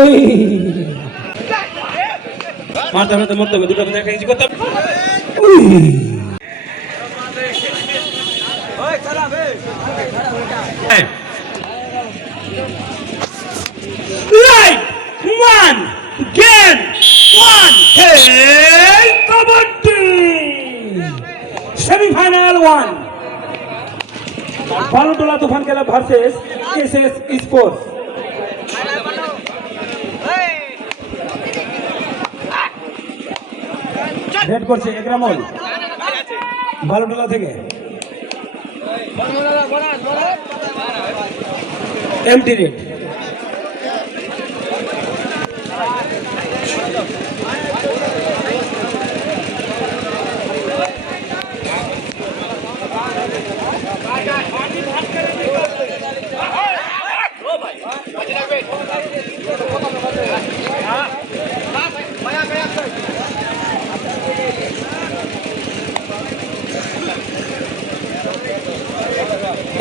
ওই মারতে মারতে মরতে হবে, দুটো একটা কিছু করতে হবে। Right, one, again, one, hey, kabaddi, semi-final one. Balotola Tufan Club versus SS Sports. Raid করছে একরামল বালোটোলা থেকে, empty raid.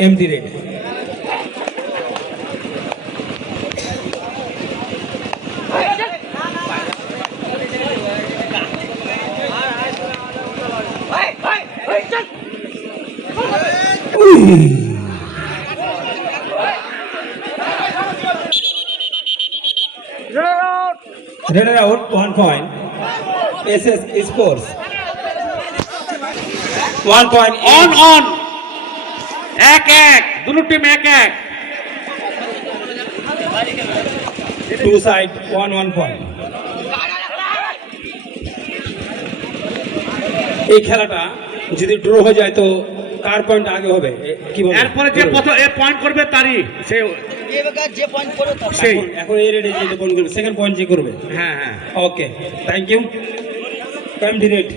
Empty raid. Red out 1 point. SS Sports 1 point. On এক এক দুটো টিম এক এক, Two side 1 point. এই খেলাটা যদি ড্র হয়ে যায় তো কার পয়েন্ট আগে হবে কি বলবো? এরপরে যে প্রথম এ পয়েন্ট করবে তারই সে যে পয়েন্ট করবে তার সেই এখন এই রেডে যে পয়েন্ট করবে সেকেন্ড পয়েন্ট যে করবে। হ্যাঁ হ্যাঁ okay, thank you. Empty raid.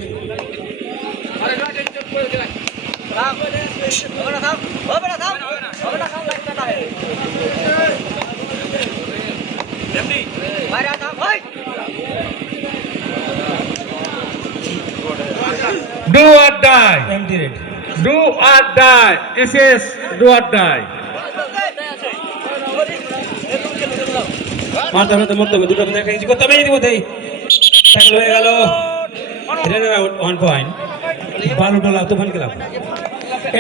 Do or die, empty raid. Do or die, SS do or die. মারতে মারতে মরতে হবে, দুটো একটা কিছু করতে হবে। এই মধ্যেই ট্যাকল হয়ে গেল। রানার out 1 point. Balutola Tufan club.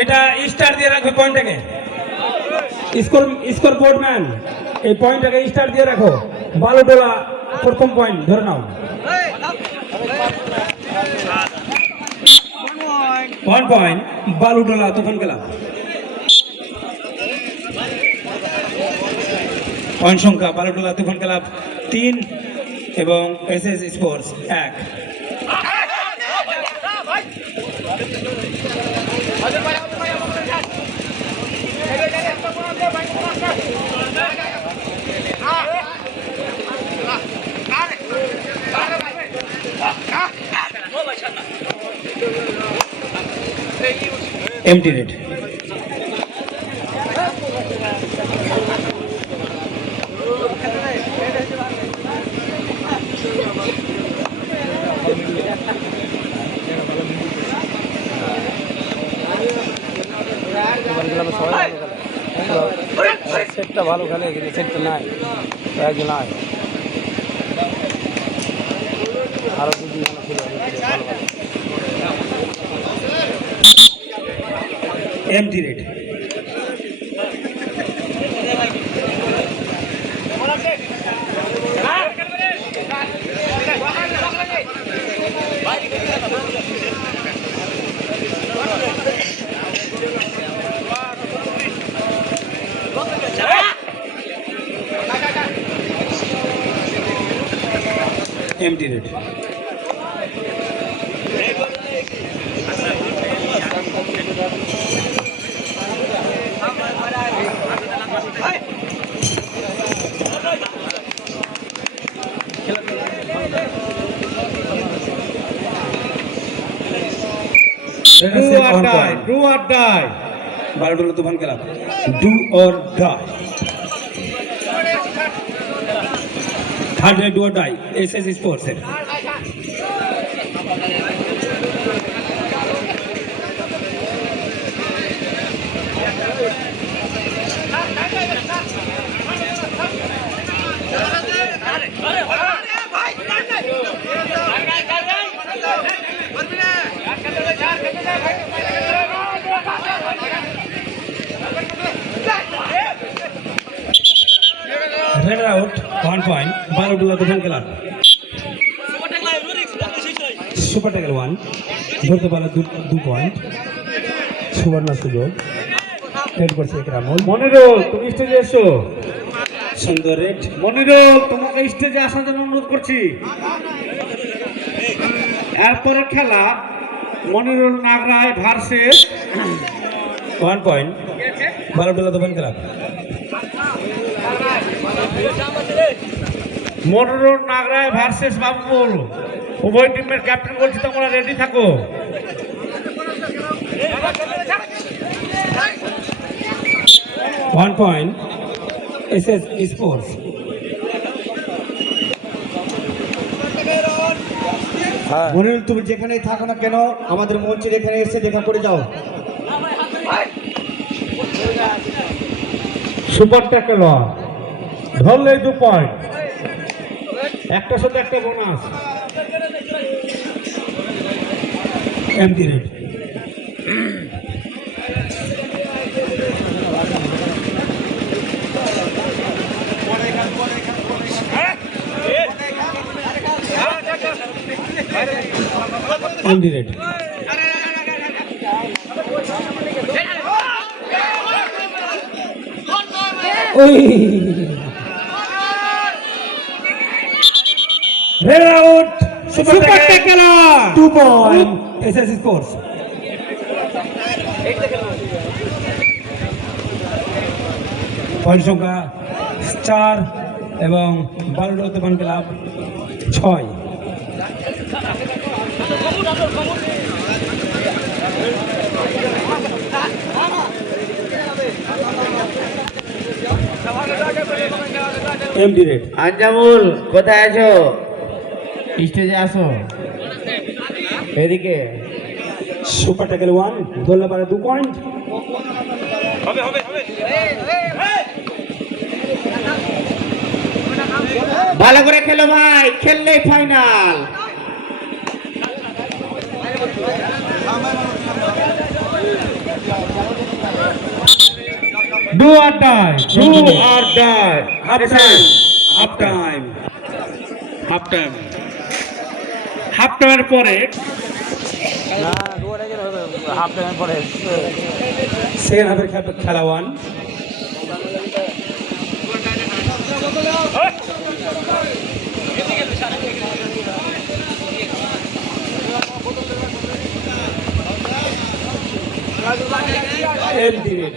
এটা স্টার দিয়ে রাখবে পয়েন্টটাকে। স্কোর বোর্ড ম্যান এই পয়েন্টটাকে স্টার দিয়ে রাখো। বালুটোলা প্রথম পয়েন্ট ধরে নাও। 1 point Balutola Tufan club. Point সংখ্যা বালুটোলা তুফান ক্লাব 3 এবং এসএস স্পোর্টস 1। MT red. সেটটা ভালো খেলে কিন্তু সেটটা নাই, একজন নাই, আরো দুদিন ছিল ভালো ভালো। Empty raid. Empty raid. Do or die, do or die. Balutola Tufan club do or die. Third do or die SS sports এর। Raider out 1 point Balutola Tufan club super tackle 1 ধরতে পারলে 2 পয়েন্ট সুবর্ণ সুযোগ রেড করছে একরামুল মনিরুল তুমি স্টেজে এসো। সুন্দর রেড মনিরুল তোমাকে স্টেজে আসার জন্য অনুরোধ করছি। এরপরের খেলা Monirul নাগরায় versus 1 point Balutola Tufan club Monirul নাগরায় versus Babul. উভয় টিমের ক্যাপ্টেন বলছি তোমরা রেডি থাকো। 1 পয়েন্ট এসএস স্পোর্টস হ্যাঁ মনিরুল, তুমি যেখানেই থাকো না কেন আমাদের মঞ্চের এখানে এসে দেখা করে যাও। সুপার ট্যাকেল ধরলেই 2 পয়েন্ট, একটার সাথে একটা bonus. Empty raid empty raid ওই raid out super tackle 2 point SS sports point সংখ্যা 4 এবং Balutola Tufan club 6। Empty raid Anjamul, কোথায় আছো? স্টেজে আসো, এদিকে। সুপার ট্যাকেল 1 ধরলে পারে 2 পয়েন্ট ভালো করে খেলো ভাই, খেললেই final. Do or die, do or die. Half time half time half time, half টাইমের পরে না দুয়ারে গেলে হবে হাফ টাইম পরে সেকেন্ড হাফের খেলা 1 এমডি রেড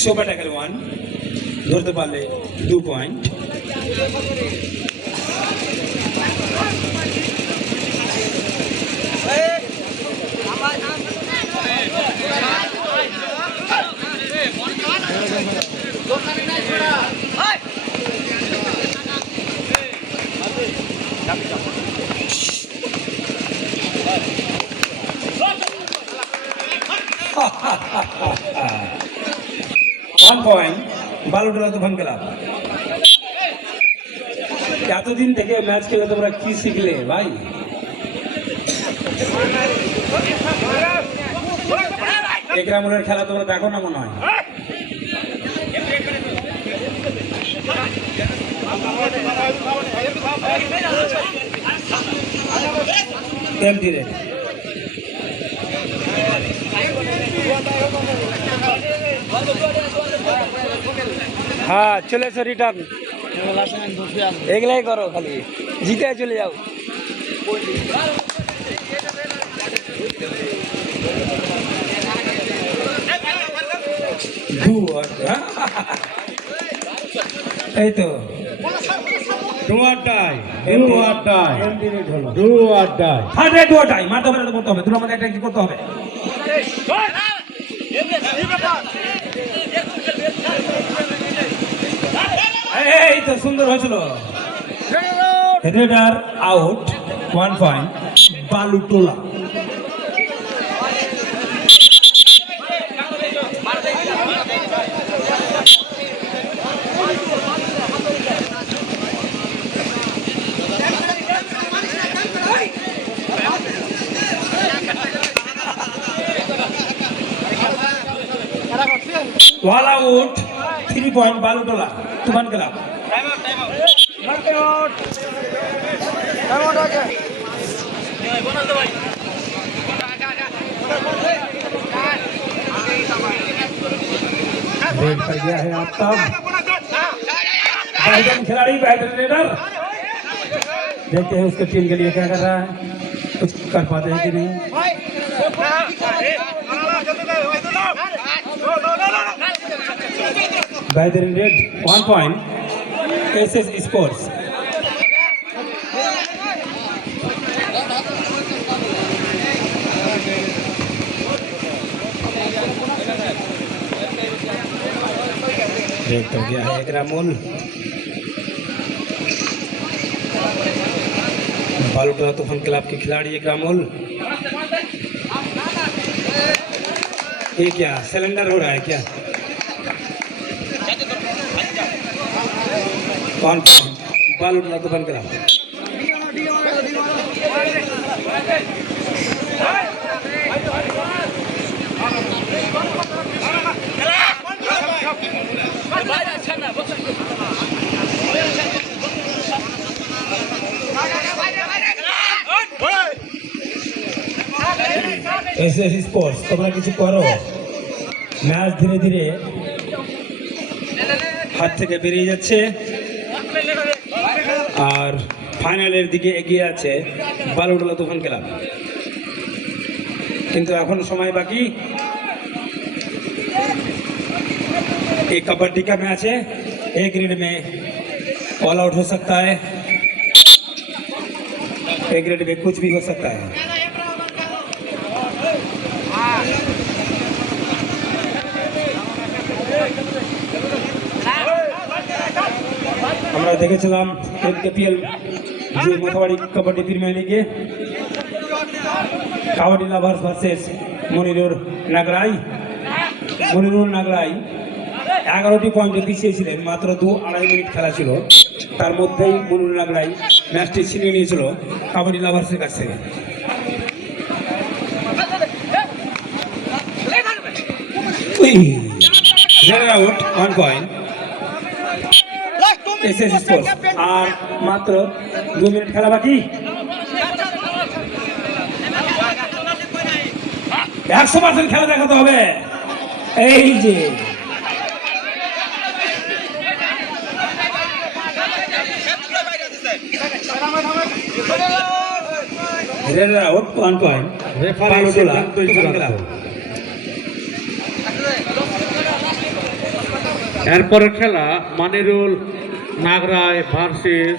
সুপার ট্যাকেল 1 ধরতে পারলে 2 point one point Balutola Tufan club. এতদিন থেকে ম্যাচ খেলে তোমরা কি শিখলে ভাই? একরামুলের খেলা তোমরা দেখো না মনে হয়? এমটি রেড হ্যাঁ চলে এসো রিটার্ন এগুলাই করো খালি জিতে চলে যাও এই তো do or die, do or die, empty raid হলো do or die. Third raid ওটাই মারতে হবে না তো করতে হবে, দুটো আমাদের একটা কি করতে হবে। এই তো সুন্দর হয়েছিল। Raider out 1 point Balutola. All out 3 point Balutola Tufan club. Raid कर गया है आफ्ताब। बेहतरीन खिलाड़ी, बेहतरीन रेडर। देखते हैं उसके टीम के लिए क्या कर रहा है, कुछ कर पाते हैं कि नहीं। बेहतरीन red 1 point SS sports. Red कर गया है इकरामुल। बालूटोला तूफान क्लब के खिलाड़ी इकरामुल। ये क्या सिलेंडर हो रहा है क्या? कौन बालूटोला तूफान क्लब। এসএস স্পোর্টস তোমরা কিছু করো, ম্যাচ ধীরে ধীরে হাত থেকে বেরিয়ে যাচ্ছে আর ফাইনালের দিকে এগিয়ে আছে बालूटोला तूफान क्लब। किंतु এখন সময় বাকি। एक कबड्डी का मैच है, एक ग्रेड में ऑल आउट हो सकता है, एक ग्रेड में कुछ भी हो सकता है। আমরা দেখেছিলাম কেপিএল যে মথাবাড়ি কবাডি প্রিমিয়ার লিগে কাবাডি লাভার্স ভার্সেস মনিরুর নাগরাই। মনিরুর নাগরাই 11টি পয়েন্টে পিছিয়ে ছিলেন, মাত্র 2-2.5 মিনিট খেলা ছিল, তার মধ্যেই মনিরুর নাগরাই ম্যাচটি ছিনিয়ে নিয়েছিল কাবাডি লাভার্সের কাছ থেকে। Out 1 point SS sports. আর মাত্র 2 মিনিট খেলা বাকি। 100% খেলা দেখাতে হবে। এই যে out 1 point Balutola Tufan club. এরপরে খেলা মনিরুল নাগরাই ভার্সেস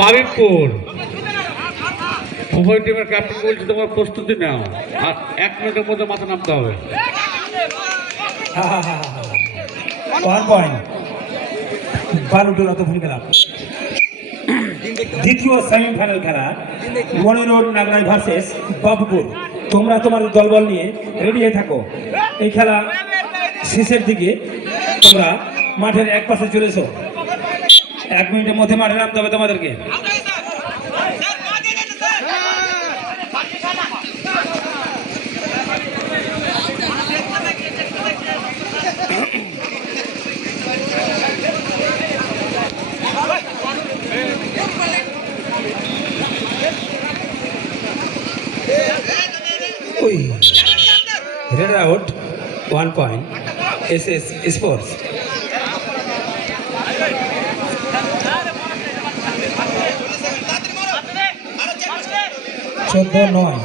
বাবিকপুর। উভয় টিমের ক্যাপ্টেন বলছে তোমার প্রস্তুতি নাও, আর 1 মিনিটের মধ্যে মাথা নামতে হবে। 1 পয়েন্ট বালুটোলা তুফান ক্লাব। দ্বিতীয় সেমিফাইনাল খেলা মনিরুল নাগরাই ভার্সেস বাবুপুর। তোমরা তোমাদের দলবল নিয়ে রেডি হয়ে থাকো। এই খেলা শেষের দিকে তোমরা মাঠের এক পাশে চলেছো। 1 মিনিটের মধ্যে মাঠে নামতে হবে তোমাদেরকে। Red out 1 point SS Sports। चौदह 9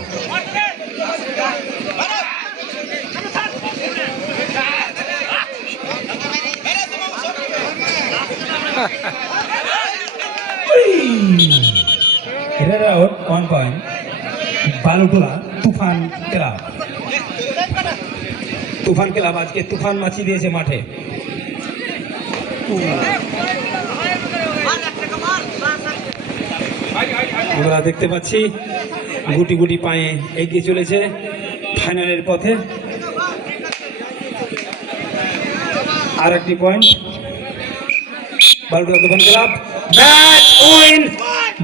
Red out 1 point বালুটোলা Tufan club. তুফান ক্লাব আজকে তুফান মাছি দিয়েছে মাঠে। আমরা দেখতে পাচ্ছি গুটি গুটি পায়ে এগিয়ে চলেছে ফাইনালের পথে। আর একটি point Balutola Tufan club. Match win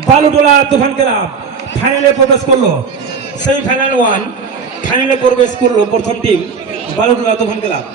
বালুটোলা Tufan club ফাইনালে প্রবেশ করলো। সেমিফাইনাল 1 ফাইনালে প্রবেশ করলো প্রথম টিম বালুরঘাট তুফান ক্লাব।